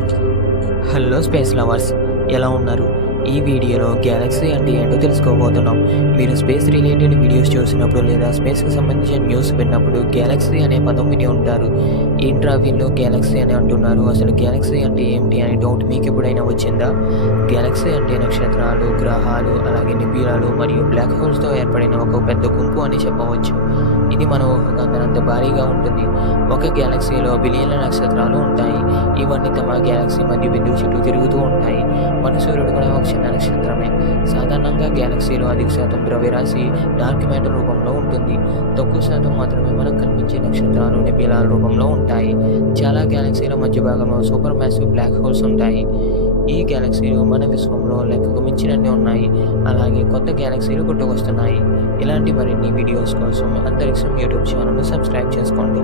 Hello space lovers, ఎలా ఉన్నారు? ఈ వీడియోలో గ్యాలక్సీ అంటే ఏంటో తెలుసుకోబోతున్నాం. మీరు స్పేస్ రిలేటెడ్ వీడియోస్ చూసినప్పుడు లేదా స్పేస్కి సంబంధించిన న్యూస్ విన్నప్పుడు గ్యాలక్సీ అనే పదం విని ఉంటారు. ఏంట్రా వీళ్ళు గ్యాలక్సీ అని అంటున్నారు, అసలు గ్యాలక్సీ అంటే ఏమిటి అనే డౌట్ మీకు ఎప్పుడైనా వచ్చిందా? గ్యాలక్సీ అంటే నక్షత్రాలు, గ్రహాలు, అలాగే నిబిలాలు మరియు బ్లాక్ హోల్స్తో ఏర్పడిన ఒక పెద్ద గుంపు అని చెప్పవచ్చు. ఇది మన ఊహకు అందనంత భారీగా ఉంటుంది. ఒక గ్యాలక్సీలో బిలియన్ల నక్షత్రాలు ఉంటాయి. ఇవన్నీ తమ గ్యాలక్సీ మధ్య బిందువు చుట్టూ తిరుగుతూ ఉంటాయి. మన సూర్యుడు కూడా ఒక చిన్న నక్షత్రమే. సాధారణంగా గ్యాలక్సీలో అధిక శాతం ద్రవ్యరాశి డార్క్ మ్యాటర్ రూపంలో ఉంటుంది. తక్కువ శాతం మాత్రమే మనకు కనిపించే నక్షత్రాలు నిబిలాల రూపంలో ఉంటాయి. చాలా గ్యాలక్సీల మధ్య భాగంలో సూపర్ మ్యాసివ్ బ్లాక్ హోల్స్ ఉంటాయి. ఈ గ్యాలక్సీలు మన విశ్వంలో లెక్కకు మించినన్ని ఉన్నాయి. అలాగే కొత్త గ్యాలక్సీలు పుట్టుకొస్తున్నాయి. ఇలాంటి మరిన్ని వీడియోస్ కోసం అంతరిక్షం యూట్యూబ్ ఛానల్ను సబ్స్క్రైబ్ చేసుకోండి.